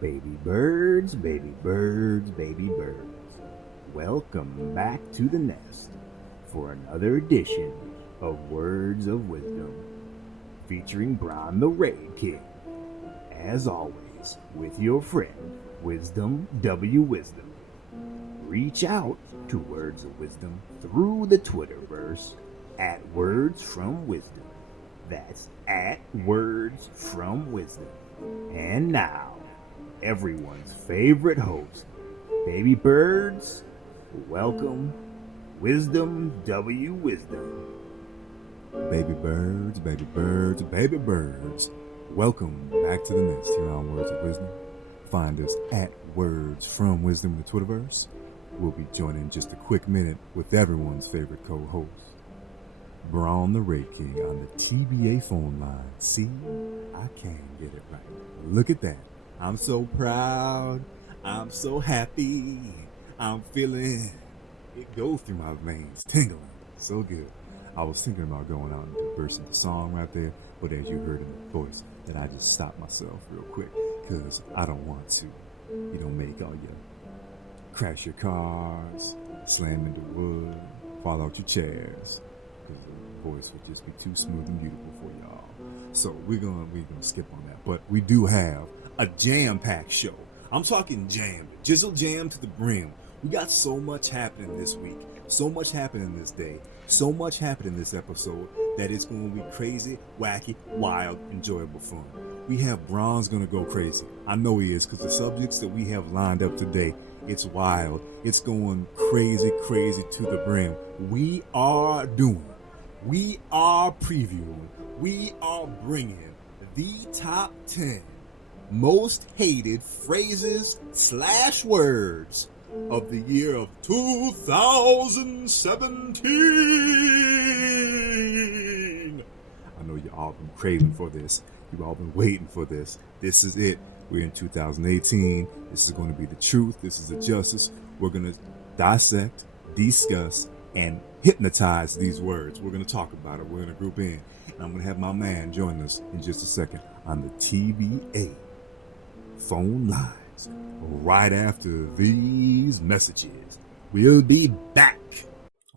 Baby birds, baby birds, baby birds. Welcome back to the nest for another edition of Words of Wisdom featuring Bron the Raid King. As always, with your friend, Wisdom W. Wisdom. Reach out to Words of Wisdom through the Twitterverse at Words from Wisdom. That's at Words from Wisdom. And now, everyone's favorite host, Baby Birds, welcome Wisdom W. Wisdom. Baby birds, baby birds, baby birds. Welcome back to the nest here on Words of Wisdom. Find us at Words from Wisdom in the Twitterverse. We'll be joining in just a quick minute with everyone's favorite co-host, Braun the Raid King on the TBA phone line. See, I can get it right. Look at that. I'm so proud. I'm so happy. I'm feeling it go through my veins, tingling. So good. I was thinking about going out and conversing the song right there, but as you heard in the voice, then I just stopped myself real quick because I don't want to, make all your crash your cars, slam into wood, fall out your chairs, because the voice would just be too smooth and beautiful for y'all. So we're gonna skip on that, but we do have a jam-packed show. I'm talking jam, jizzle jam to the brim. We got so much happening this week, so much happening this day, so much happening this episode that it's going to be crazy, wacky, wild, enjoyable fun. We have Bron's going to go crazy. I know he is, because the subjects that we have lined up today, it's wild. It's going crazy, crazy to the brim. We are previewing, we are bringing the top 10 most hated phrases / words of the year of 2017. I know you all been craving for this. You've all been waiting for this. This is it. We're in 2018. This is going to be the truth. This is the justice. We're going to dissect, discuss, and hypnotize these words. We're going to talk about it. We're going to group in. And I'm going to have my man join us in just a second on the TBA phone lines right after these messages. We'll be back.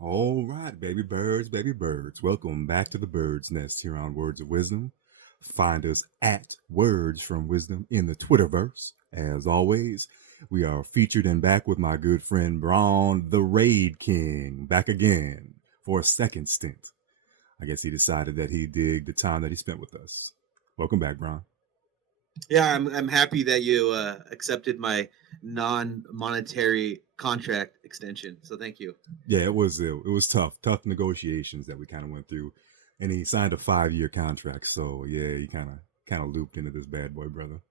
All right, baby birds, baby birds. Welcome back to the bird's nest here on Words of Wisdom. Find us at Words from Wisdom in the Twitterverse. As always, we are featured and back with my good friend Braun the Raid King, back again for a second stint. I guess he decided that he digged the time that he spent with us. Welcome back, Braun. Yeah, I'm happy that you accepted my non-monetary contract extension. So thank you. Yeah, it was tough negotiations that we kind of went through, and he signed a 5-year contract. So yeah, he kind of looped into this bad boy, brother.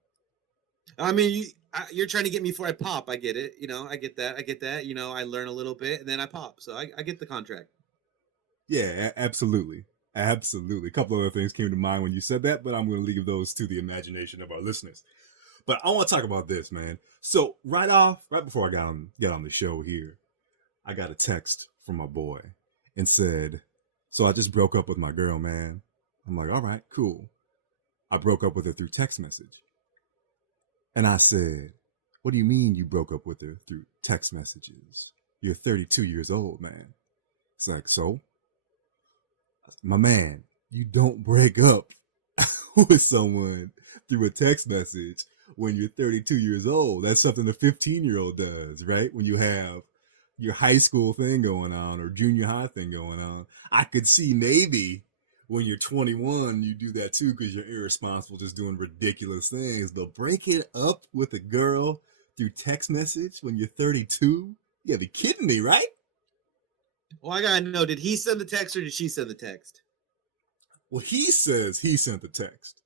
I mean, you're trying to get me before I pop. I get it. I get that. I learn a little bit and then I pop. So I get the contract. Yeah, absolutely. Absolutely. A couple other things came to mind when you said that, but I'm going to leave those to the imagination of our listeners. But I want to talk about this, man. So right before I get on the show here, I got a text from my boy and said, so I just broke up with my girl, man. I'm like, all right, cool. I broke up with her through text message. And I said, what do you mean you broke up with her through text messages? You're 32 years old, man. It's like, so? My man, you don't break up with someone through a text message when you're 32 years old. That's something a 15-year-old does, right? When you have your high school thing going on or junior high thing going on. I could see maybe when you're 21, you do that too because you're irresponsible, just doing ridiculous things. But breaking up with a girl through text message when you're 32? You gotta be kidding me, right? Well, I gotta know, did he send the text or did she send the text? Well, he says he sent the text,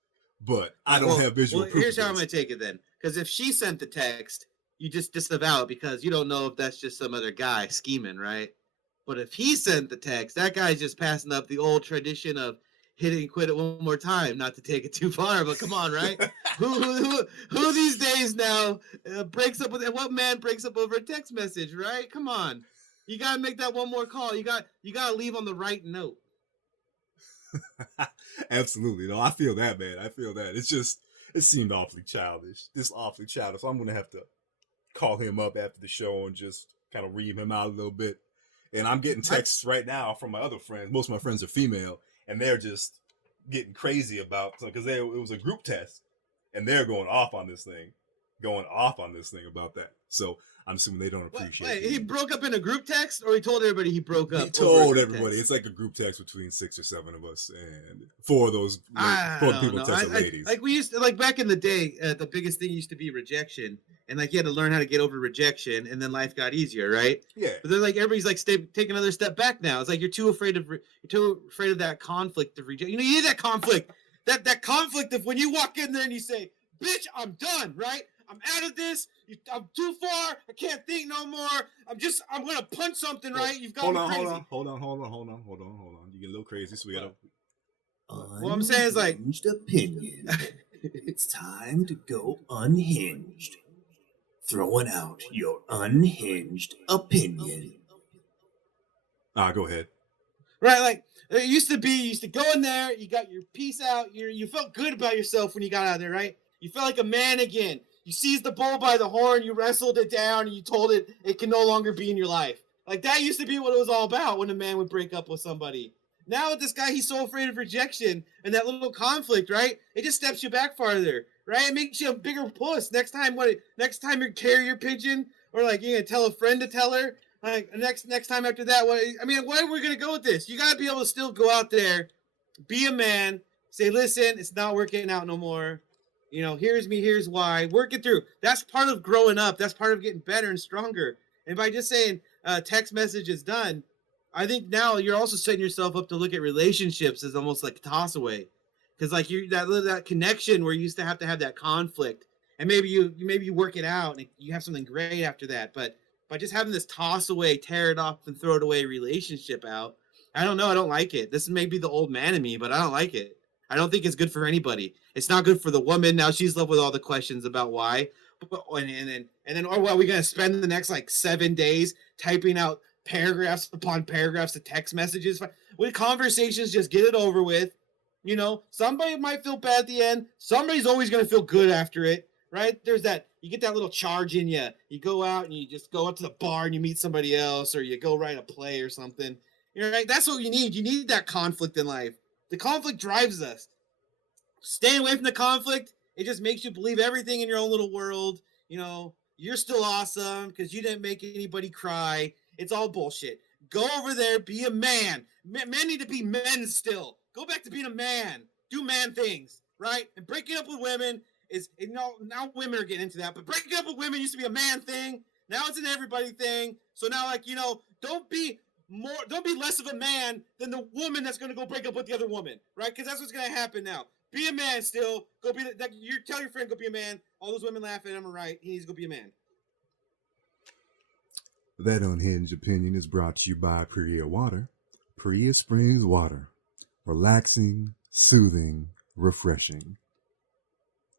but I don't have visual proof. Here's how I'm gonna take it then. Because if she sent the text, you just disavow it because you don't know if that's just some other guy scheming, right? But if he sent the text, that guy's just passing up the old tradition of hitting quit it one more time, not to take it too far, but come on, right? who these days now breaks up with what man breaks up over a text message, right? Come on. You gotta make that one more call. You gotta leave on the right note. Absolutely. No, I feel that, man. I feel that. It's It seemed awfully childish. This awfully childish. So I'm gonna have to call him up after the show and just kind of ream him out a little bit. And I'm getting I texts right now from my other friends. Most of my friends are female, and they're just getting crazy about because it was a group test, and they're going off on this thing about that. So I'm assuming they don't what? appreciate Wait, he the. broke up in a group text, or he told everybody he broke He up over a told group everybody text? it's like a group text between 6 or 7 of us, and four of those I four of the don't people know. text are ladies. Like we used to like back in the day. The biggest thing used to be rejection, and like you had to learn how to get over rejection, and then life got easier, right? Yeah, But then like everybody's like take another step back now. It's like you're too afraid of that conflict of rejection. You know, you need that conflict, that conflict of when you walk in there and you say, "Bitch, I'm done," right? I'm out of this. I'm too far. I can't think no more. I'm gonna punch something, right? You've got hold me on, crazy. hold on. You get a little crazy, so we gotta. What I'm saying is like, Unhinged opinion. It's time to go unhinged. Throwing out your unhinged opinion. Go ahead. right? Like it used to be, you used to go in there, you got your piece out, you felt good about yourself when you got out of there, right? You felt like a man again. You seized the bull by the horn, you wrestled it down, and you told it it can no longer be in your life. Like that used to be what it was all about when a man would break up with somebody. Now with this guy, he's so afraid of rejection and that little conflict, right? It just steps you back farther, right? It makes you a bigger puss. Next time you carry your pigeon, or like you're gonna tell a friend to tell her, like next time after that, what I mean, where are we gonna go with this? You gotta be able to still go out there, be a man, say, listen, it's not working out no more. You know, here's me, here's why. Work it through. That's part of growing up. That's part of getting better and stronger. And by just saying text message is done, I think now you're also setting yourself up to look at relationships as almost like a toss away. Because like you that connection where you used to have that conflict, and maybe you work it out and you have something great after that. But by just having this toss away, tear it off and throw it away relationship out, I don't know. I don't like it. This may be the old man in me, but I don't like it. I don't think it's good for anybody. It's not good for the woman. Now she's left with all the questions about why. And then, or what, are we gonna spend the next like 7 days typing out paragraphs upon paragraphs of text messages? With conversations, just get it over with. You know, somebody might feel bad at the end. Somebody's always gonna feel good after it, right? There's that, you get that little charge in you. You go out and you just go up to the bar and you meet somebody else, or you go write a play or something. You're right. That's what you need. You need that conflict in life. The conflict drives us. Staying away from the conflict, it just makes you believe everything in your own little world. You know, you're still awesome because you didn't make anybody cry. It's all bullshit. Go over there, be a man. Men need to be men still. Go back to being a man. Do man things, right? And breaking up with women is, you know, now women are getting into that, but breaking up with women used to be a man thing. Now it's an everybody thing. So now, like, you know, don't be less of a man than the woman that's going to go break up with the other woman, right? Because that's what's going to happen now. Be a man still. Go be you tell your friend, go be a man. All those women laughing, I'm right. He needs to go be a man. That unhinged opinion is brought to you by Priya Water. Priya Springs Water. Relaxing, soothing, refreshing.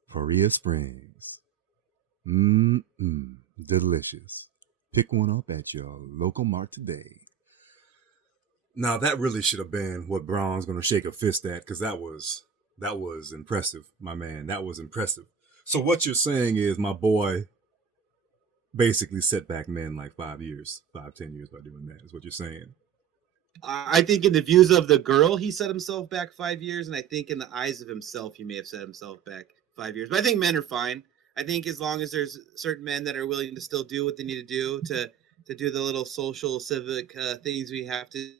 Priya Springs. Delicious. Pick one up at your local mart today. Now that really should have been what Braun's gonna shake a fist at, because that was impressive, my man. That was impressive. So what you're saying is my boy basically set back men like 5 years, 10 years by doing that, is what you're saying. I think in the views of the girl, he set himself back 5 years, and I think in the eyes of himself, he may have set himself back 5 years. But I think men are fine. I think as long as there's certain men that are willing to still do what they need to do to do the little social civic things we have to,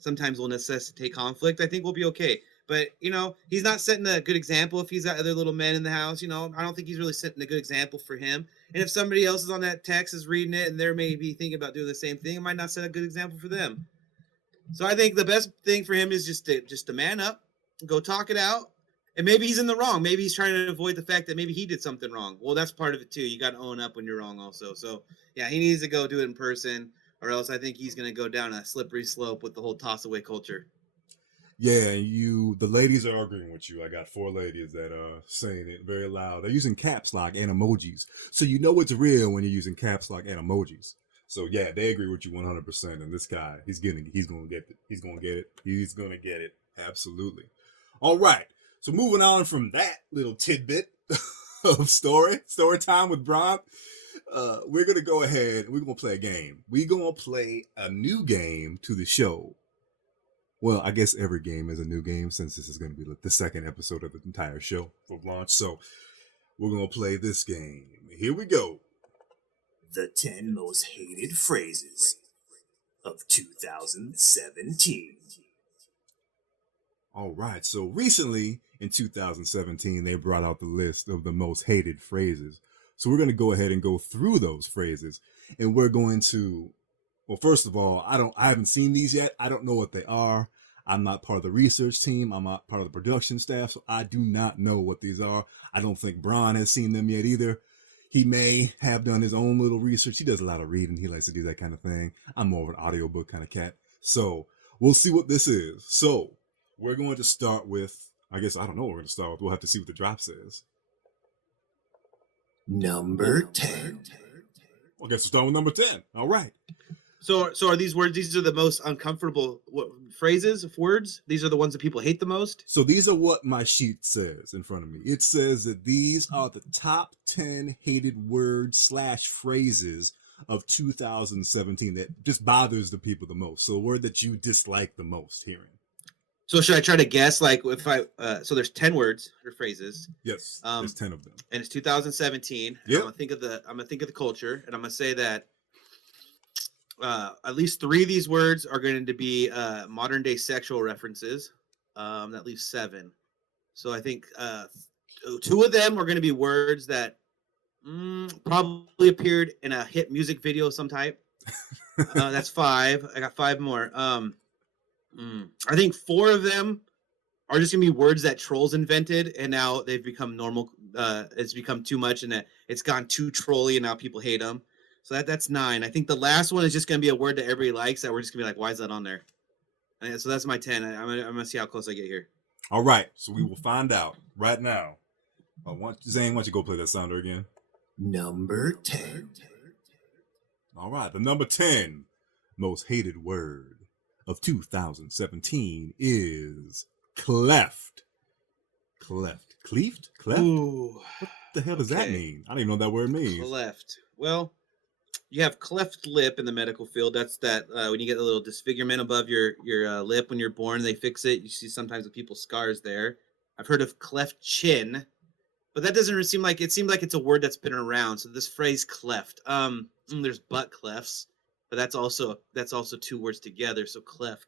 sometimes will necessitate conflict, I think we'll be okay. But you know, he's not setting a good example if he's got other little men in the house. You know, I don't think he's really setting a good example for him. And if somebody else is on that text is reading it and they're maybe thinking about doing the same thing, it might not set a good example for them. So I think the best thing for him is just to man up, go talk it out. And maybe he's in the wrong. Maybe he's trying to avoid the fact that maybe he did something wrong. Well, that's part of it too. You got to own up when you're wrong also. So yeah, he needs to go do it in person, or else I think he's going to go down a slippery slope with the whole toss away culture. Yeah, the ladies are agreeing with you. I got 4 ladies that are saying it very loud. They're using caps lock and emojis. So you know it's real when you're using caps lock and emojis. So yeah, they agree with you 100%. And this guy, he's going to get it. He's going to get it. He's going to get it. Absolutely. All right. So moving on from that little tidbit of story time with Bron, we're gonna go ahead and we're gonna play a game. We're gonna play a new game to the show. Well, I guess every game is a new game since this is gonna be the second episode of the entire show for launch. So we're gonna play this game. Here we go. The 10 most hated phrases of 2017. All right. So recently in 2017, they brought out the list of the most hated phrases. So we're going to go ahead and go through those phrases, and we're going to, well, first of all, I haven't seen these yet. I don't know what they are. I'm not part of the research team. I'm not part of the production staff, so I do not know what these are. I don't think Bron has seen them yet either. He may have done his own little research. He does a lot of reading. He likes to do that kind of thing. I'm more of an audiobook kind of cat. So we'll see what this is. So we're going to start with, I guess, I don't know what we're going to start with. We'll have to see what the drop says. Number 10. I guess we'll start with number 10. All right. So are these words? These are the most uncomfortable phrases of words. These are the ones that people hate the most. So these are what my sheet says in front of me. It says that these are the top 10 hated words / phrases of 2017 that just bothers the people the most. So a word that you dislike the most hearing. So should I try to guess? Like if I so there's 10 words or phrases. Yes, there's 10 of them, and it's 2017. Yeah, I'm gonna think of the culture, and I'm gonna say that at least 3 of these words are going to be modern day sexual references. That leaves 7. So I think 2 of them are going to be words that probably appeared in a hit music video of some type. That's 5. I got 5 more. I think 4 of them are just gonna be words that trolls invented, and now they've become normal. It's become too much, and it's gone too trolly, and now people hate them. So that's 9. I think the last one is just gonna be a word that everybody likes that we're just gonna be like, why is that on there? And so that's my 10. I'm gonna see how close I get here. All right, so we will find out right now. Zane, why don't you go play that sounder again? Number 10. All right, the number 10 most hated word of 2017 is cleft. Cleft? Ooh. What the hell does that mean? I don't even know what that word means. Cleft. Well, you have cleft lip in the medical field. That's when you get a little disfigurement above your lip when you're born, they fix it. You see sometimes with people's scars there. I've heard of cleft chin, but that doesn't seem like it seems like it's a word that's been around. So this phrase cleft. There's butt clefts, but that's also 2 words together. So cleft.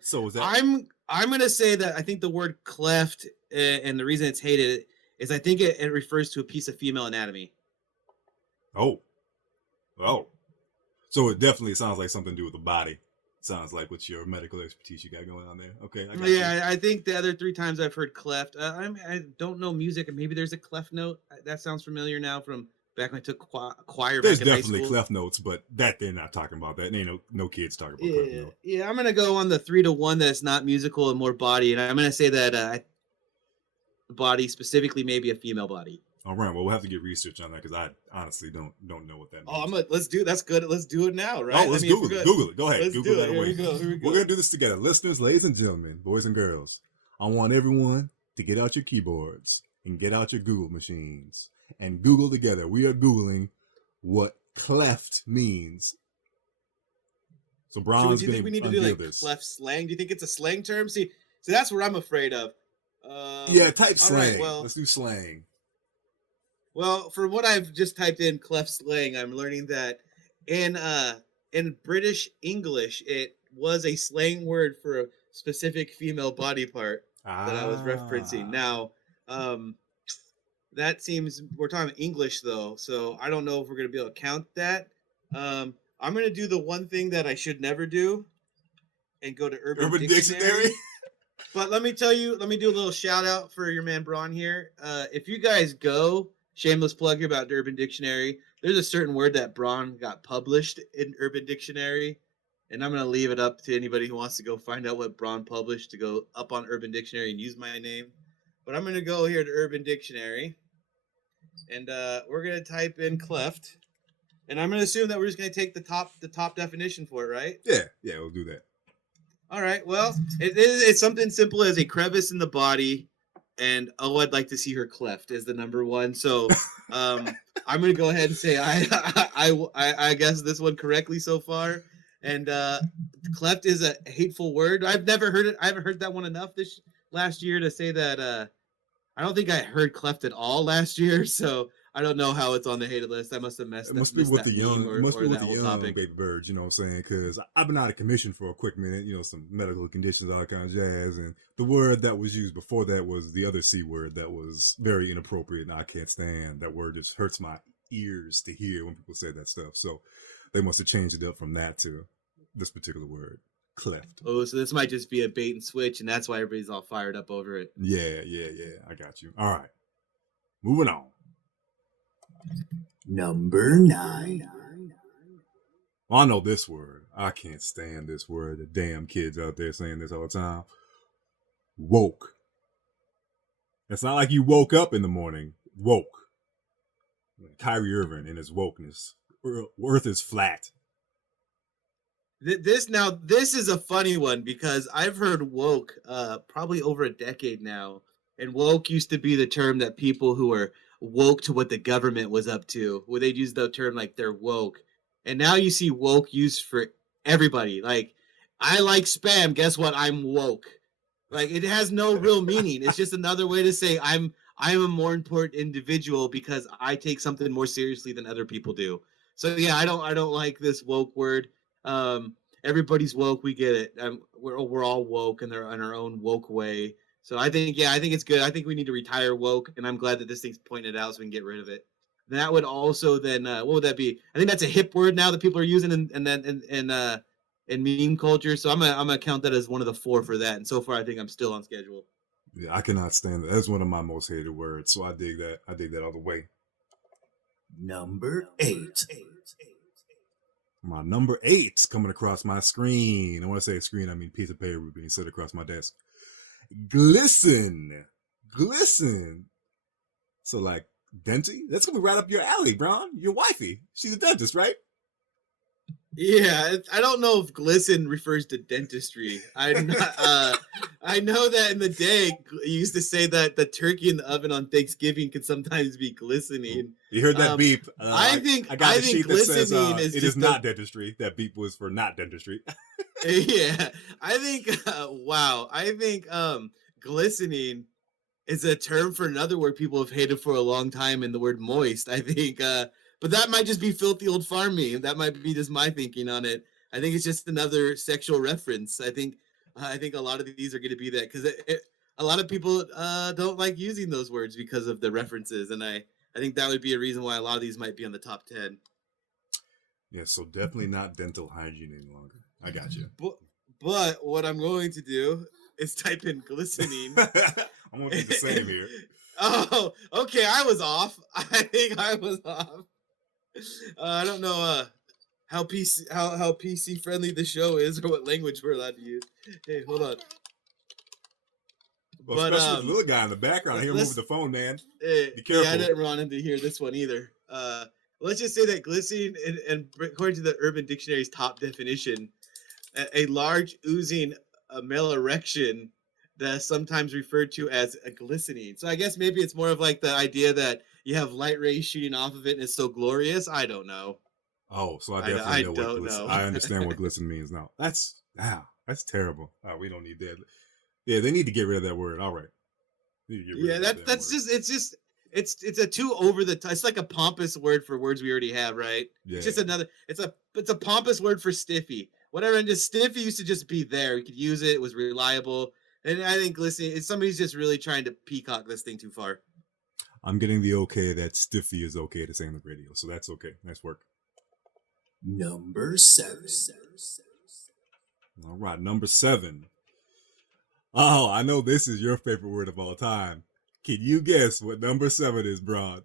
So is that? I'm gonna say that I think the word cleft and the reason it's hated is I think it refers to a piece of female anatomy. Oh. So it definitely sounds like something to do with the body. Sounds like what's your medical expertise you got going on there. Okay. I got you. I think the other 3 times I've heard cleft. I don't know music, and maybe there's a cleft note that sounds familiar now from back when I took choir. There's back in definitely high school. cleft notes, but that they're not talking about that. Ain't no kids talking about cleft note. Yeah, I'm gonna go on the 3 to 1 that's not musical and more body, and I'm gonna say that body specifically, maybe a female body. All right, well, we'll have to get research on that because I honestly don't know what that means. Let's do. That's good. Let's do it now, right? Oh, let's Google it. Google it. Go ahead. Let's Google that away. Here we go. We're gonna do this together, listeners, ladies and gentlemen, boys and girls. I want everyone to get out your keyboards and get out your Google machines and Google together. We are Googling what cleft means. So Bron's do you think we need to do like cleft slang? Do you think it's a slang term? See, that's what I'm afraid of. Yeah, type slang. Right, well, let's do slang. Well, from what I've just typed in cleft slang, I'm learning that in British English, it was a slang word for a specific female body part that I was referencing. Now, that seems we're talking English though, so I don't know if we're gonna be able to count that. I'm gonna do the one thing that I should never do, and go to Urban Dictionary. But let me do a little shout out for your man Braun here. If you guys go, shameless plug here about Urban Dictionary, there's a certain word that Braun got published in Urban Dictionary, and I'm going to leave it up to anybody who wants to go find out what Braun published to go up on Urban Dictionary and use my name. But I'm going to go here to Urban Dictionary, and we're going to type in cleft, and I'm going to assume that we're just going to take the top definition for it, right? Yeah, we'll do that. All right. Well, it's something simple as a crevice in the body and oh, I'd like to see her cleft as the number one. So I'm gonna go ahead and say I guess this one correctly so far. And cleft is a hateful word. I've never heard it. I haven't heard that one enough this last year to say that. I don't think I heard cleft at all last year, so I don't know how it's on the hated list. I must have It must be missed with that the meme young. It must be or with that the whole young topic. baby birds. You know what I'm saying? Because I've been out of commission for a quick minute. You know, some medical conditions, all that kind of jazz. And the word that was used before that was the other C word that was very inappropriate, and I can't stand that word. Just hurts my ears to hear when people say that stuff. So they must have changed it up from that to this particular word, cleft. Oh, so this might just be a bait and switch, and that's why everybody's all fired up over it. Yeah. I got you. All right, moving on. Number 9. Well, I know this word. I can't stand this word. The damn kids out there saying this all the time. Woke. It's not like you woke up in the morning. Woke. Kyrie Irving and his wokeness. Earth is flat. This is a funny one because I've heard woke probably over a decade now, and woke used to be the term that people who are woke to what the government was up to, where they'd use the term like they're woke, and now you see woke used for everybody. Like, I like spam. Guess what? I'm woke. Like, it has no real meaning. It's just another way to say I'm a more important individual because I take something more seriously than other people do. So yeah, I don't like this woke word. Everybody's woke. We get it. We're all woke, and they're in our own woke way. So I think it's good. I think we need to retire woke, and I'm glad that this thing's pointed out so we can get rid of it. That would also then what would that be? I think that's a hip word now that people are using, in meme culture. So I'm gonna count that as one of the 4 for that. And so far, I think I'm still on schedule. Yeah, I cannot stand that. That's one of my most hated words. So I dig that. I dig that all the way. Number 8. My number 8's coming across my screen. I want to say screen, I mean piece of paper being set across my desk. Glisten. Glisten. So like Denty? That's gonna be right up your alley, Bron. Your wifey. She's a dentist, right? Yeah, I don't know if glisten refers to dentistry. I'm not. I know that in the day you used to say that the turkey in the oven on Thanksgiving could sometimes be glistening. You heard that beep? I think I got I a think sheet that says glistening is it just is not dentistry. That beep was for not dentistry. yeah. I think wow. I think glistening is a term for another word people have hated for a long time, in the word moist. I think but that might just be filthy old farm me. That might be just my thinking on it. I think it's just another sexual reference. I think a lot of these are going to be that because a lot of people don't like using those words because of the references, and I think that would be a reason why a lot of these might be on the top 10. Yeah, so definitely not dental hygiene any longer. I got you. But what I'm going to do is type in glistening. I'm gonna do the same here. Oh, okay. I was off. I think I was off. I don't know how PC friendly the show is or what language we're allowed to use. Hey, hold on. Well, But especially with the little guy in the background. I hear him moving the phone, man. Be careful. Yeah, I didn't want him to hear this one either. Let's just say that glistening, and according to the Urban Dictionary's top definition, a large oozing male erection that's sometimes referred to as a glistening. So I guess maybe it's more of like the idea that you have light rays shooting off of it and it's so glorious. I don't know. Oh, so I definitely know what glisten. Know. I understand what glisten means now. That's terrible. We don't need that. Yeah, they need to get rid of that word. All right. Yeah, that's just it's a too over the top. It's like a pompous word for words we already have, right? Yeah. It's just another. It's a pompous word for stiffy. Whatever, and just stiffy used to just be there. You could use it. It was reliable. And I think listening, somebody's just really trying to peacock this thing too far. I'm getting the okay that stiffy is okay to say on the radio, so that's okay. Nice work. Number 7. All right, number 7. Oh, I know this is your favorite word of all time. Can you guess what number 7 is, Bron?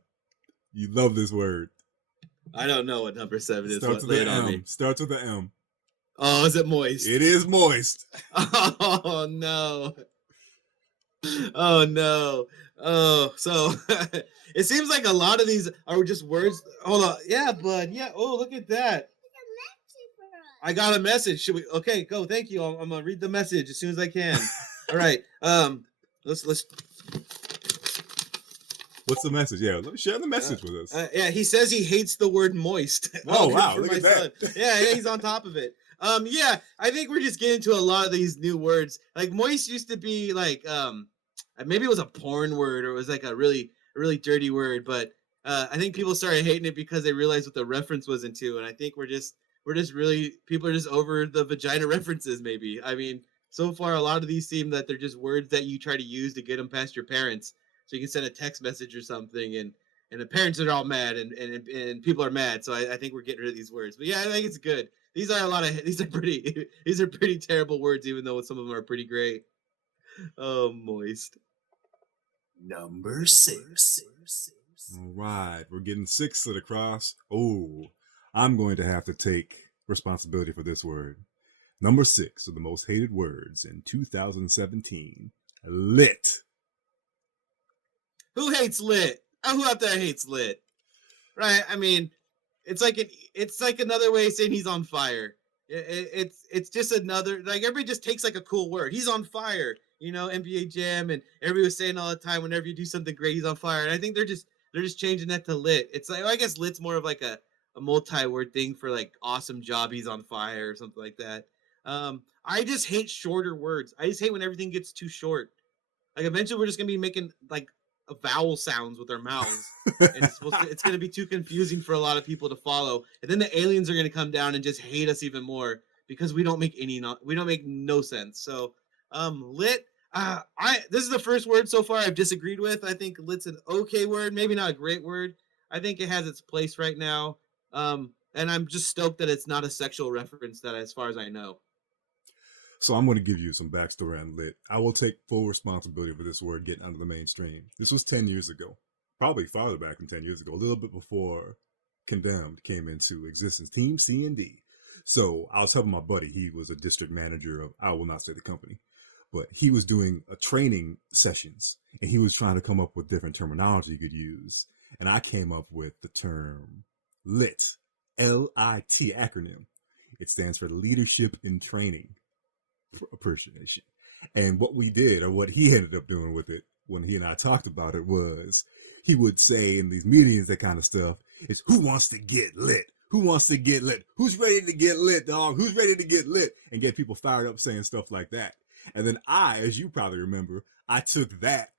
You love this word. I don't know what number 7 is. Starts with an M. Starts with an M. Oh, is it moist? It is moist. Oh no. Oh no. Oh, so it seems like a lot of these are just words. Hold on. Yeah, bud. Yeah. Oh, look at that. I got a message. Should we? Okay, go. Thank you. I'm gonna read the message as soon as I can. All right. Let's What's the message? Yeah, let me share the message with us. Yeah, he says he hates the word moist. Oh, Good wow, for look my at that. son. Yeah, he's on top of it. Yeah, I think we're just getting to a lot of these new words. Like moist used to be like maybe it was a porn word or it was like a really dirty word, but I think people started hating it because they realized what the reference was into, and I think we're just really people are just over the vagina references. Maybe I mean, so far a lot of these seem that they're just words that you try to use to get them past your parents, so you can send a text message or something, and the parents are all mad, and people are mad. So I think we're getting rid of these words. But yeah, I think it's good. These are pretty these are pretty terrible words, even though some of them are pretty great. Oh, moist. Number 6. All right, we're getting 6 to the cross. Oh, I'm going to have to take responsibility for this word. Number 6 of the most hated words in 2017. Lit. Who hates lit? Who out there hates lit? Right? I mean, it's like another way of saying he's on fire. It's just another, like, everybody just takes like a cool word. He's on fire. NBA Jam, and everybody was saying all the time whenever you do something great, he's on fire. And I think they're just changing that to lit. It's like, I guess lit's more of like a multi-word thing for like awesome job, he's on fire or something like that. I just hate shorter words. I just hate when everything gets too short. Like eventually we're just gonna be making like vowel sounds with our mouths, and it's gonna be too confusing for a lot of people to follow. And then the aliens are gonna come down and just hate us even more because we don't make no sense. So lit. I This is the first word so far I've disagreed with. I think lit's an okay word, maybe not a great word. I think it has its place right now. And I'm just stoked that it's not a sexual reference, that as far as I know. So I'm going to give you some backstory on lit. I will take full responsibility for this word getting onto the mainstream. This was 10 years ago, probably farther back than 10 years ago, a little bit before Condemned came into existence, Team C&D. So I was helping my buddy. He was a district manager of, I will not say the company, but he was doing a training sessions, and he was trying to come up with different terminology you could use. And I came up with the term LIT, LIT acronym. It stands for Leadership in Training Appreciation. And what we did, or what he ended up doing with it when he and I talked about it, was he would say in these meetings, that kind of stuff, is who wants to get lit? Who wants to get lit? Who's ready to get lit, dog? Who's ready to get lit? And get people fired up saying stuff like that. And then I, as you probably remember, I took that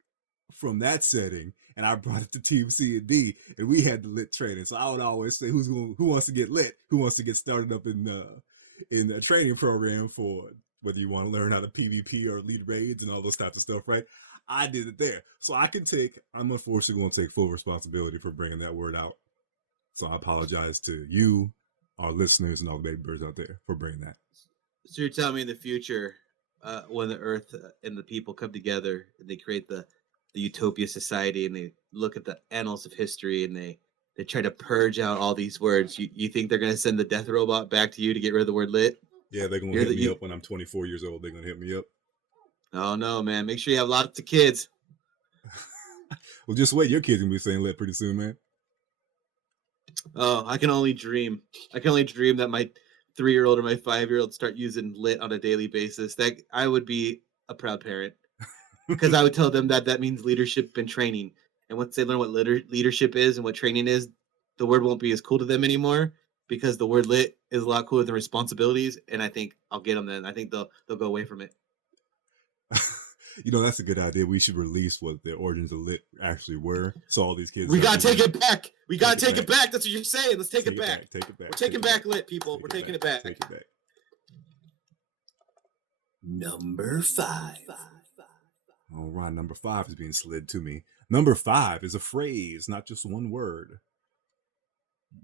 from that setting and I brought it to Team C and D, and we had the lit training. So I would always say, who wants to get lit? Who wants to get started up in a training program for whether you want to learn how to PvP or lead raids and all those types of stuff, right? I did it there. So I'm unfortunately going to take full responsibility for bringing that word out. So I apologize to you, our listeners, and all the baby birds out there for bringing that. So you're telling me in the future, when the Earth and the people come together and they create the utopia society, and they look at the annals of history, and they try to purge out all these words, you think they're gonna send the death robot back to you to get rid of the word lit? Yeah, they're going to hit me up when I'm 24 years old. They're going to hit me up. Oh no, man! Make sure you have lots of kids. Well, just wait. Your kids going to be saying lit pretty soon, man. Oh, I can only dream. I can only dream that my 3-year-old or my 5-year-old start using lit on a daily basis. That I would be a proud parent, because I would tell them that that means leadership and training. And once they learn what leadership is and what training is, the word won't be as cool to them anymore, because the word lit is a lot cooler than responsibilities. And I think I'll get them then. I think they'll go away from it. That's a good idea. We should release what the origins of lit actually were. So all these kids. We gotta take it back. We gotta take it back. That's what you're saying. Let's take it back. Take it back. We're taking back lit, people. We're taking it back. Take it back. Number 5. All right, number 5 is being slid to me. Number 5 is a phrase, not just one word.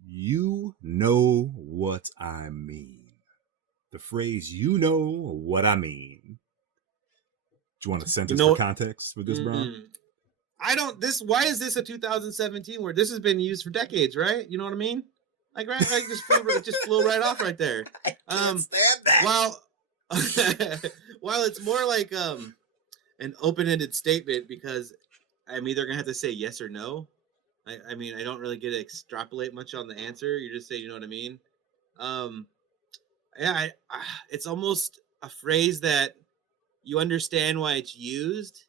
You know what I mean. The phrase, you know what I mean. Do you want a sentence for context with this, Brian? Why is this a 2017 word? This has been used for decades, right? You know what I mean? Like, right, like just flew right off right there. I can't stand that. While it's more like an open-ended statement, because I'm either gonna have to say yes or no. I mean, I don't really get to extrapolate much on the answer. You just say, you know what I mean? Um, yeah, it's almost a phrase that you understand why it's used,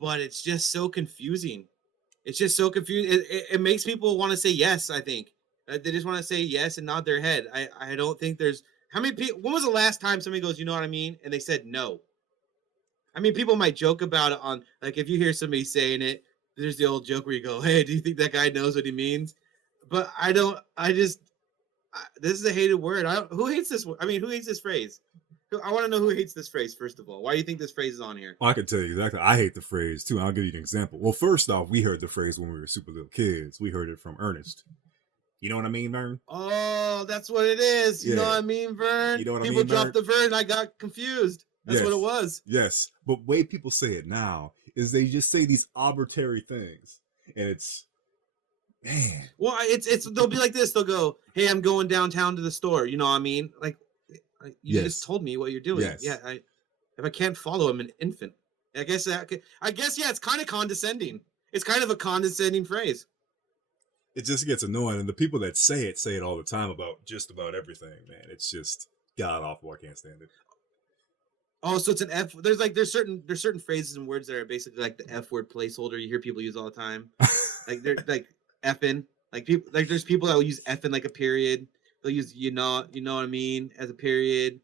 but it's just so confusing. It's just so confusing. It makes people want to say yes. I think they just want to say yes and nod their head. I don't think there's how many people. When was the last time somebody goes, you know what I mean, and they said no? I mean, people might joke about it on like if you hear somebody saying it, there's the old joke where you go, "Hey, do you think that guy knows what he means?" But I don't. This is a hated word. Who hates this? I mean, who hates this phrase? I want to know who hates this phrase first of all. Why do you think this phrase is on here? I can tell you exactly. I hate the phrase too. And I'll give you an example. Well, first off, we heard the phrase when we were super little kids. We heard it from Ernest. You know what I mean, Vern? Oh, that's what it is. You know what I mean, Vern? You know what people I mean, dropped the Vern. I got confused. That's what it was. Yes. But way people say it now is they just say these arbitrary things. And it's, man. Well, they'll be like this. They'll go, "Hey, I'm going downtown to the store." You know what I mean? Like, you just told me what you're doing. Yes. Yeah. If I can't follow, I'm an infant. I guess yeah, it's kind of condescending. It's kind of a condescending phrase. It just gets annoying, and the people that say it all the time about just about everything, man. It's just god awful. I can't stand it. Oh, so it's an F. There's certain phrases and words that are basically like the F word placeholder. You hear people use all the time. Like they're like effing. Like people there's people that will use effing like a period. They'll use you know what I mean as a period.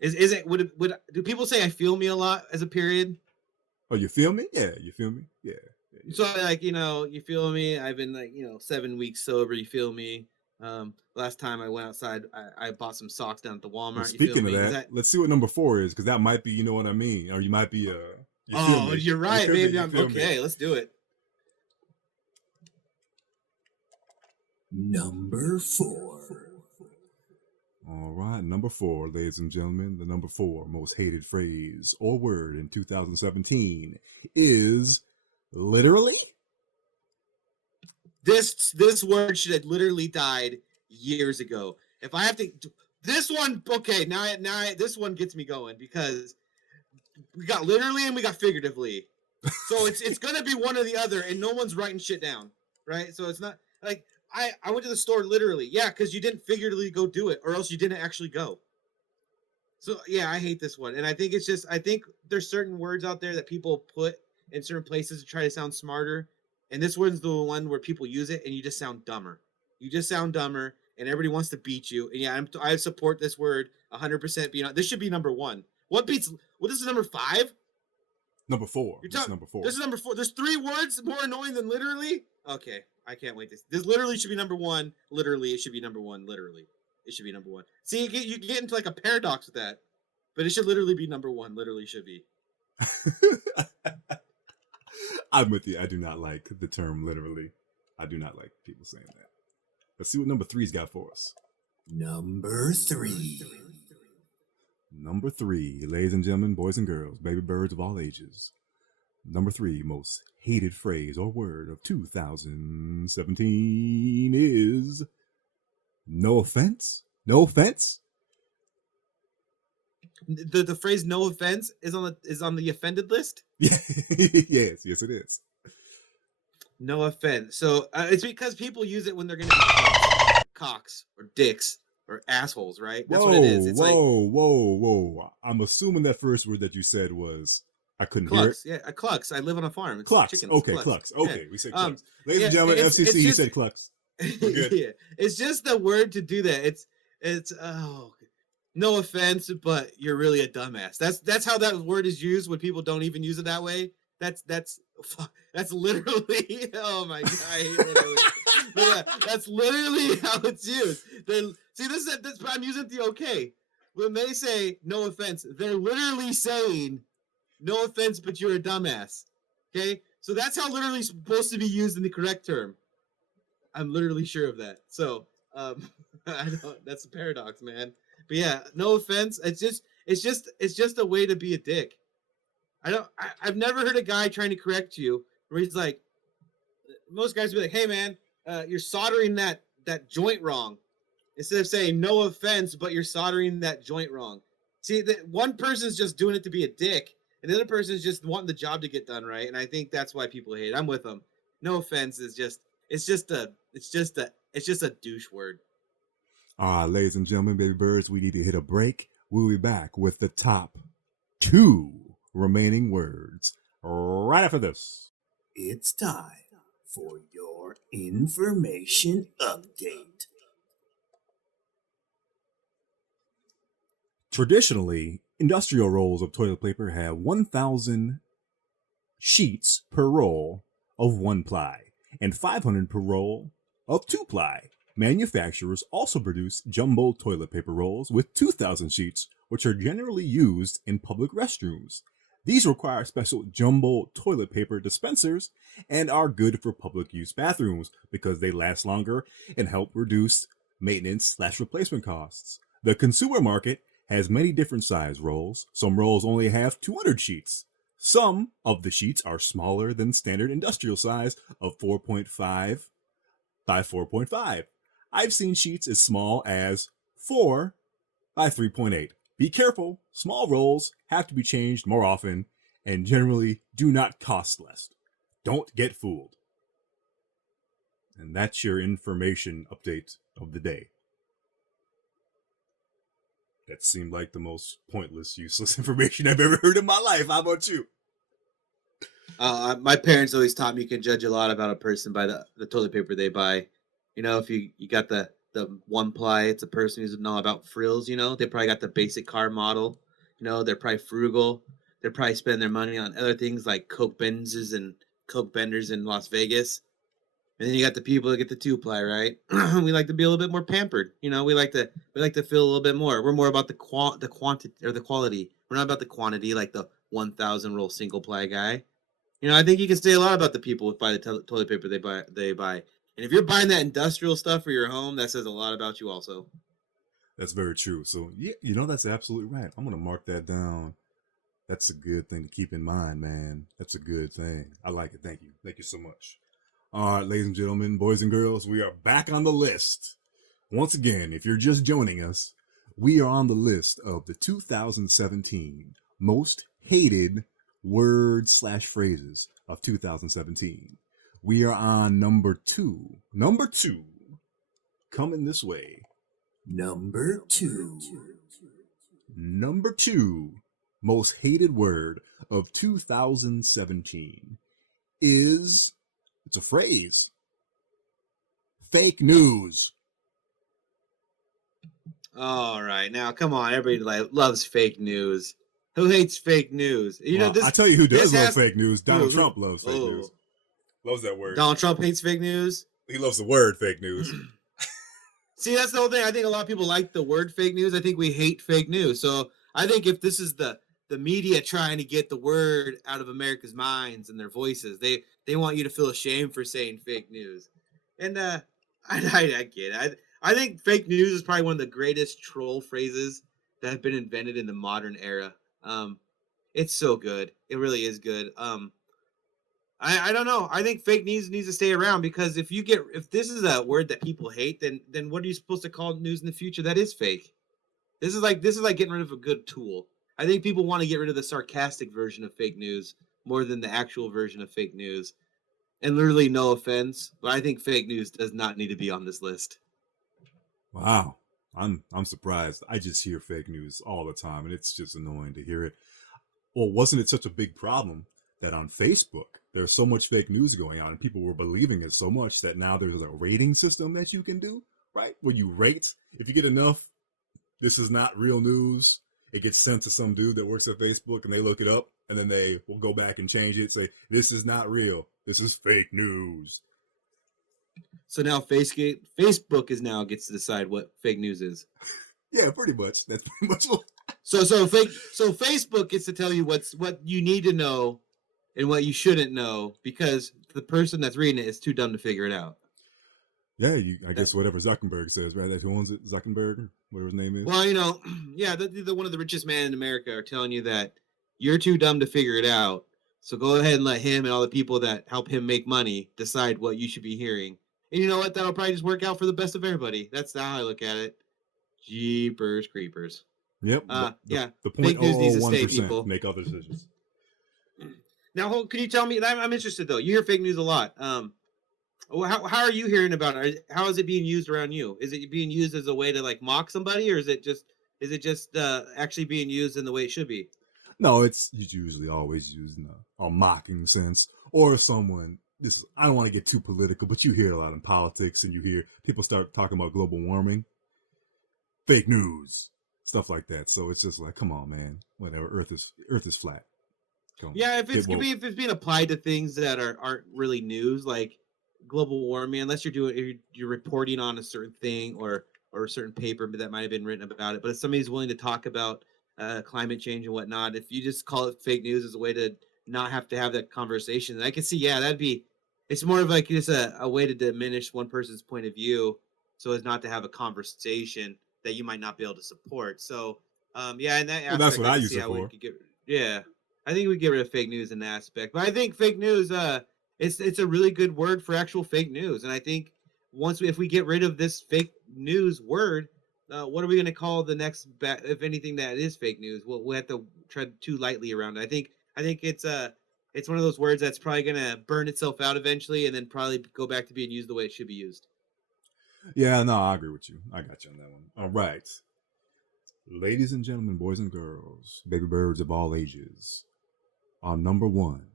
Is it would do people say I feel me a lot as a period? Oh, you feel me? Yeah, you feel me? Yeah. So like you feel me? I've been like 7 weeks sober. You feel me? Last time I went outside, I bought some socks down at the Walmart. Well, speaking of that, let's see what number 4 is because that might be you know what I mean, or you might be you're right, baby. I'm okay. Let's do it. Number 4. All right, number 4, ladies and gentlemen, the number 4 most hated phrase or word in 2017 is literally. This word should have literally died years ago. If I have to, this one okay. Now this one gets me going because we got literally and we got figuratively. So it's gonna be one or the other, and no one's writing shit down, right? So it's not like. I went to the store literally. Yeah, because you didn't figuratively go do it, or else you didn't actually go. So, yeah, I hate this one. And I think I think there's certain words out there that people put in certain places to try to sound smarter. And this one's the one where people use it and you just sound dumber. You just sound dumber and everybody wants to beat you. And yeah, I support this word 100% being on. This should be number 1. This is number 5? Number 4. This is number 4. This is number 4. There's 3 words more annoying than literally? Okay. I can't wait. This literally should be number 1. Literally, it should be number 1. Literally, it should be number 1. See, you get into like a paradox with that, but it should literally be number 1. Literally should be. I'm with you. I do not like the term literally. I do not like people saying that. Let's see what number 3's got for us. Number 3. Number 3, ladies and gentlemen, boys and girls, baby birds of all ages. Number 3 most hated phrase or word of 2017 is no offense. No offense. The phrase "no offense" is on the offended list. Yeah, yes, it is. No offense. So it's because people use it when they're going to be cocks or dicks or assholes, right? That's what it is. It's whoa. I'm assuming that first word that you said was. I couldn't clucks, hear it. Yeah, a clucks. I live on a farm. It's clucks. Chickens, Okay, clucks. Okay, yeah. We said clucks. Ladies and gentlemen, FCC, you said clucks. We're good. Yeah, it's just the word to do that. It's no offense, but you're really a dumbass. That's how that word is used when people don't even use it that way. That's literally. Oh my god, I hate literally. Yeah, that's literally how it's used. See, I'm using the okay. When they say no offense, they're literally saying. No offense, but you're a dumbass. Okay? So that's how literally supposed to be used in the correct term. I'm literally sure of that. So, that's a paradox, man. But yeah, no offense. It's just a way to be a dick. I've never heard a guy trying to correct you where he's like, most guys be like, "Hey man, you're soldering that joint wrong." Instead of saying no offense, but you're soldering that joint wrong. See, that one person's just doing it to be a dick. And the other person is just wanting the job to get done right, and I think that's why people hate it. I'm with them. No offense, it's just a douche word. All right, ladies and gentlemen, baby birds, we need to hit a break. We'll be back with the top 2 remaining words right after this. It's time for your information update. Traditionally, industrial rolls of toilet paper have 1,000 sheets per roll of 1-ply and 500 per roll of 2-ply. Manufacturers also produce jumbo toilet paper rolls with 2,000 sheets, which are generally used in public restrooms. These require special jumbo toilet paper dispensers and are good for public use bathrooms because they last longer and help reduce maintenance/replacement costs. The consumer market has many different size rolls. Some rolls only have 200 sheets. Some of the sheets are smaller than standard industrial size of 4.5 by 4.5. I've seen sheets as small as 4 by 3.8. Be careful, small rolls have to be changed more often and generally do not cost less. Don't get fooled. And that's your information update of the day. That seemed like the most pointless, useless information I've ever heard in my life. How about you? My parents always taught me you can judge a lot about a person by the toilet paper they buy. You know, if you got the 1-ply, it's a person who's know about frills. You know, they probably got the basic car model. You know, they're probably frugal. They're probably spending their money on other things like Coke Benzes and Coke Benders in Las Vegas. And then you got the people that get the 2-ply, right? We like to be a little bit more pampered. You know, we like to feel a little bit more. We're more about the quantity or the quality. We're not about the quantity like the 1,000 roll single ply guy. You know, I think you can say a lot about the people who buy the toilet paper they buy. And if you're buying that industrial stuff for your home, that says a lot about you also. That's very true. So, yeah, that's absolutely right. I'm going to mark that down. That's a good thing to keep in mind, man. That's a good thing. I like it. Thank you. Thank you so much. All right, ladies and gentlemen, boys and girls, we are back on the list. Once again, if you're just joining us, we are on the list of the 2017 most hated words/phrases of 2017. We are on number 2. Number 2, coming this way. Number 2. Number 2 most hated word of 2017 is, it's a phrase, fake news. All right, now come on, everybody loves fake news. Who hates fake news? You know this. I tell you who does love has, fake news. Donald who- Trump loves fake news. oh, Loves that word. Donald Trump hates fake news. He loves the word fake news. See, that's the whole thing. I think a lot of people like the word fake news. I think we hate fake news. So I think if this is the media trying to get the word out of America's minds and their voices, they want you to feel ashamed for saying fake news. And I get it. I think fake news is probably one of the greatest troll phrases that have been invented in the modern era. It's so good. It really is good. I don't know. I think fake news needs to stay around because if this is a word that people hate, then what are you supposed to call news in the future that is fake? This is like getting rid of a good tool. I think people want to get rid of the sarcastic version of fake news more than the actual version of fake news. And literally, no offense, but I think fake news does not need to be on this list. Wow. I'm surprised. I just hear fake news all the time and it's just annoying to hear it. Well, wasn't it such a big problem that on Facebook there's so much fake news going on and people were believing it so much that now there's a rating system that you can do, right? Where you rate, if you get enough, this is not real news, it gets sent to some dude that works at Facebook and they look it up and then they will go back and change it, say, this is not real, this is fake news. So now Facebook is now gets to decide what fake news is. Yeah, pretty much. That's pretty much what. So Facebook gets to tell you what you need to know and what you shouldn't know because the person that's reading it is too dumb to figure it out. Yeah, I guess whatever Zuckerberg says, right? That's who owns it, Zuckerberg, whatever his name is. Well, yeah, the one of the richest men in America are telling you that you're too dumb to figure it out. So go ahead and let him and all the people that help him make money decide what you should be hearing. And you know what? That'll probably just work out for the best of everybody. That's how I look at it. Jeepers creepers. Yep. Yeah. The Fake news needs to stay, 0.001% people. make other decisions. Now, can you tell me? I'm interested though. You hear fake news a lot. How are you hearing about it? How is it being used around you? Is it being used as a way to like mock somebody, or is it just actually being used in the way it should be? No, it's usually always used in a mocking sense, or someone. This I don't want to get too political, but you hear a lot in politics, and you hear people start talking about global warming, fake news, stuff like that. So it's just like, come on, man, whatever. Earth is flat. Come on, Yeah, if get it's woke. if it's being applied to things that aren't really news, like global warming, unless you're reporting on a certain thing or a certain paper that might have been written about it. But if somebody's willing to talk about climate change and whatnot, if you just call it fake news as a way to not have to have that conversation, then I can see, yeah, that'd be. It's more of like just a way to diminish one person's point of view, so as not to have a conversation that you might not be able to support. So, yeah, in that Well, that's aspect, what I I can use see it how we for. could get. Yeah, I think we get rid of fake news in that aspect. But I think fake news, it's a really good word for actual fake news. And I think if we get rid of this fake news word, what are we going to call the next, if anything, that is fake news? We'll have to tread too lightly around it. I think it's one of those words that's probably going to burn itself out eventually, and then probably go back to being used the way it should be used. Yeah, no, I agree with you. I got you on that one. All right, ladies and gentlemen, boys and girls, baby birds of all ages, on number one.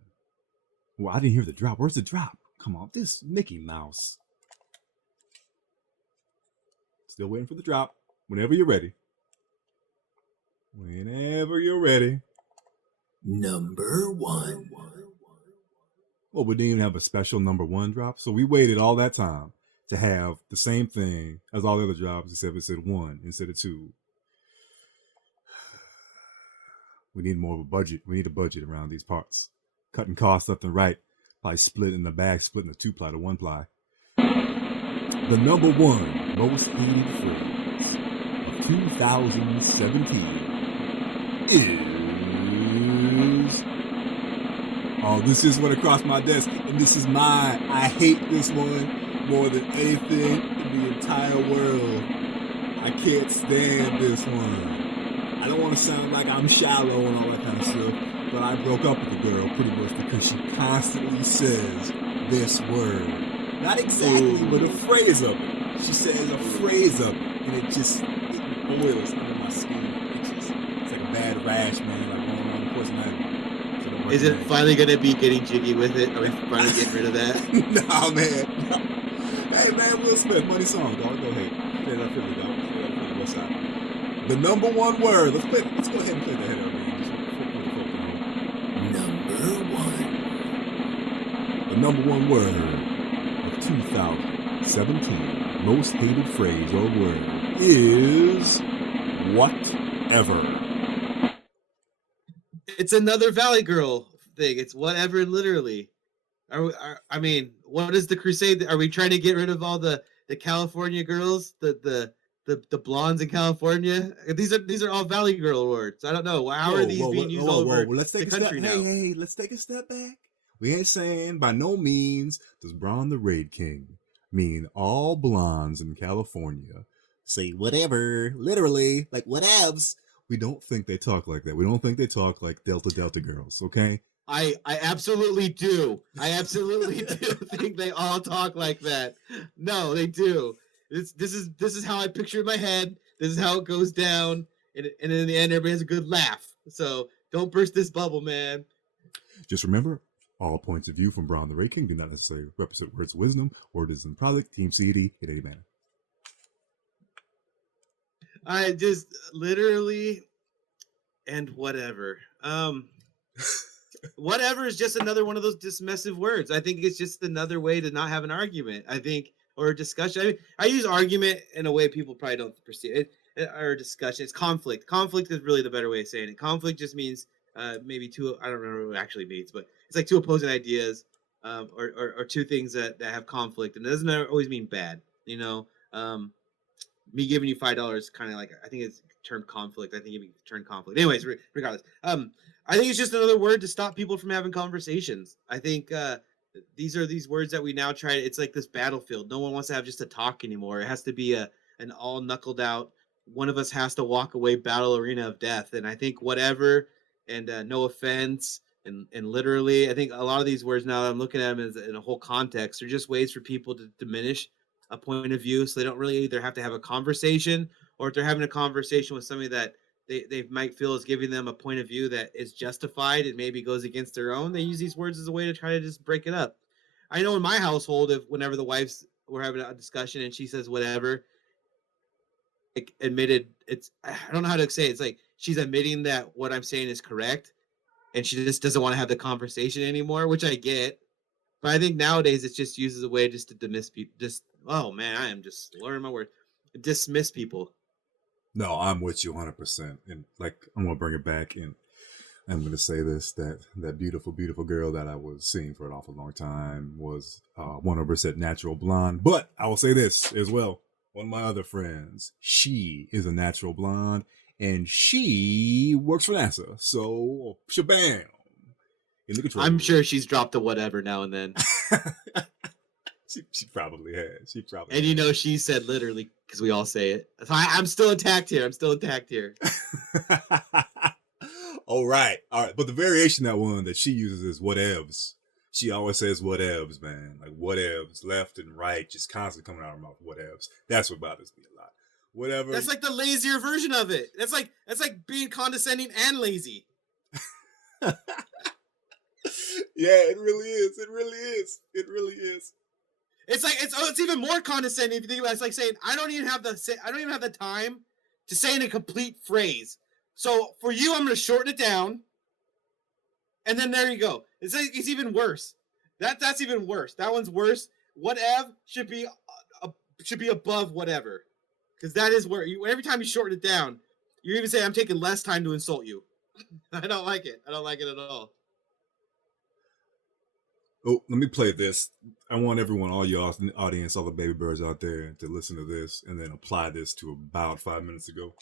Well, I didn't hear the drop. Where's the drop? Come on, this Mickey Mouse. Still waiting for the drop. Whenever you're ready. Whenever you're ready. Number one. Well, we didn't even have a special number one drop, so we waited all that time to have the same thing as all the other drops, except it said one instead of two. We need more of a budget. We need a budget around these parts. Cutting costs left and right. Probably splitting the bag, splitting the 2-ply to 1-ply. The number one most hated phrase of 2017 is. Oh, this just went across my desk, and this is mine. I hate this one more than anything in the entire world. I can't stand this one. I don't want to sound like I'm shallow and all that kind of stuff, but I broke up with the girl pretty much because she constantly says this word. Not exactly, but a phrase of it. She says a phrase of it, and it boils under my skin. It's like a bad rash, man, like going around poison ivy. So Is it finally going to be getting jiggy with it? Are we finally getting rid of that? Nah, man. No. Hey, man, Will Smith, money song, dog. Go ahead. Play that Philly, dog. Play that Philly West Side. The number one word. Let's go ahead and play the header again. Number one. The number one word of 2017 most hated phrase or word is whatever. It's another Valley Girl thing. It's whatever, literally. I mean, what is the crusade? Are we trying to get rid of all the California girls, the blondes in California? These are all Valley Girl words. I don't know. How are these being used all over Let's the take a step. country now? Hey, let's take a step back. We ain't saying by no means does Braun the Raid King mean all blondes in California say whatever, literally, like whatevs. We don't think they talk like that. We don't think they talk like Delta girls, okay? I absolutely do. I absolutely do think they all talk like that. No, they do. This is how I picture it in my head. This is how it goes down, and in the end, everybody has a good laugh. So don't burst this bubble, man. Just remember, all points of view from Braun the Raid King do not necessarily represent words of wisdom or disney product, Team CD, in any manner. I just literally and whatever. Whatever is just another one of those dismissive words. I think it's just another way to not have an argument. I think or a discussion. I mean, I use argument in a way people probably don't perceive it. Or discussion. It's conflict. Conflict is really the better way of saying it. Conflict just means maybe two. I don't remember what it actually means, but it's like two opposing ideas, or two things that have conflict, and it doesn't always mean bad. You know, me giving you $5 kind of like I think it's termed conflict. I think you term conflict. Anyways, regardless, I think it's just another word to stop people from having conversations. I think these are these words that we now try. It's like this battlefield. No one wants to have just a talk anymore. It has to be an all knuckled out. One of us has to walk away battle arena of death. And I think whatever and no offense and literally, I think a lot of these words now I'm looking at them as in a whole context. They're just ways for people to diminish a point of view, so they don't really either have to have a conversation or if they're having a conversation with somebody that they might feel is giving them a point of view that is justified and maybe goes against their own, they use these words as a way to try to just break it up. I know in my household, if whenever the wives were having a discussion and she says whatever, like admitted it's I don't know how to say it. It's like she's admitting that what I'm saying is correct, and she just doesn't want to have the conversation anymore, which I get. But I think nowadays it's just used as a way just to dismiss people. Just oh man, I am just learning my word. Dismiss people. No, I'm with you 100%. And like, I'm going to bring it back. And I'm going to say this, that beautiful, beautiful girl that I was seeing for an awful long time was 100% natural blonde. But I will say this as well. One of my other friends, she is a natural blonde and she works for NASA. So, shabam. In the control I'm room. sure she's dropped a whatever now and then. She probably has. She probably And has. you know, she said literally, because we all say it. So I'm still intact here. I'm still intact here. All right. But the variation that one that she uses is whatevs. She always says whatevs, man. Like whatevs, left and right, just constantly coming out of her mouth. Whatevs. That's what bothers me a lot. Whatever. That's like the lazier version of it. That's like being condescending and lazy. Yeah, it really is. It really is. It really is. It's like it's even more condescending if you think about it. It's like saying I don't even have the time to say in a complete phrase. So for you, I'm going to shorten it down, and then there you go. It's even worse. That's even worse. That one's worse. Whatever should be above whatever, because that is where every time you shorten it down, you even say I'm taking less time to insult you. I don't like it. I don't like it at all. Oh, let me play this. I want everyone, all your audience, all the baby birds out there to listen to this and then apply this to about 5 minutes ago.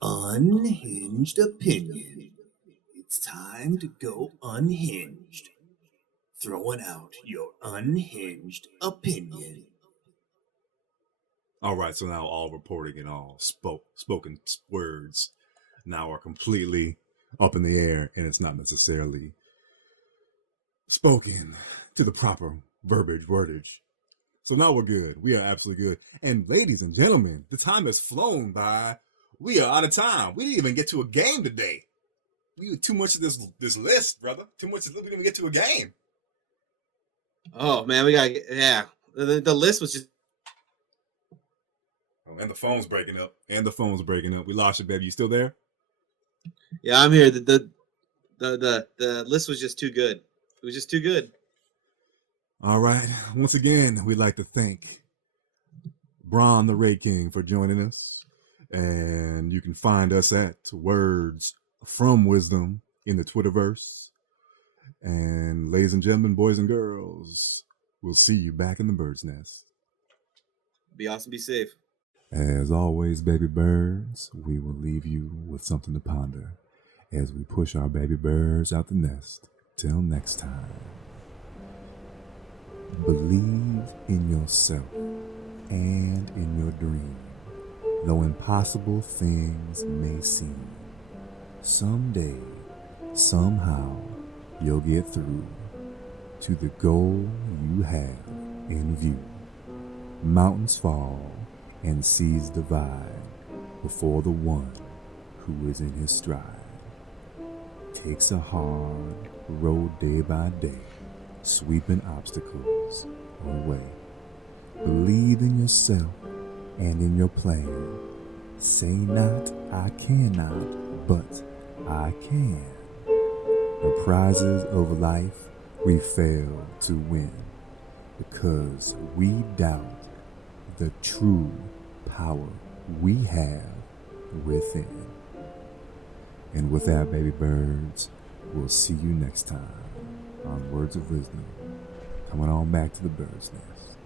Unhinged opinion. It's time to go unhinged. Throwing out your unhinged opinion. All right, so now all reporting and all spoken words now are completely up in the air, and it's not necessarily spoken to the proper wordage. So now we're good. We are absolutely good. And ladies and gentlemen, the time has flown by. We are out of time. We didn't even get to a game today. We had too much of this list, brother. Too much. We didn't even get to a game. Oh man, we got the list was just. Oh, and the phone's breaking up. We lost you, baby. You still there? Yeah, I'm here. The list was just too good. It was just too good. All right. Once again, we'd like to thank Bron the Ray King for joining us. And you can find us at Words from Wisdom in the Twitterverse. And ladies and gentlemen, boys and girls, we'll see you back in the bird's nest. Be awesome, be safe. As always, baby birds, we will leave you with something to ponder as we push our baby birds out the nest. Till next time. Believe in yourself and in your dream, though impossible things may seem. Someday, somehow, you'll get through to the goal you have in view. Mountains fall and seas divide before the one who is in his stride. Takes a hard road day by day, sweeping obstacles away. Believe in yourself and in your plan. Say not, I cannot, but I can. The prizes of life we fail to win because we doubt the true power we have within. And with that, baby birds, we'll see you next time on Words of Wisdom. Coming on back to the bird's nest.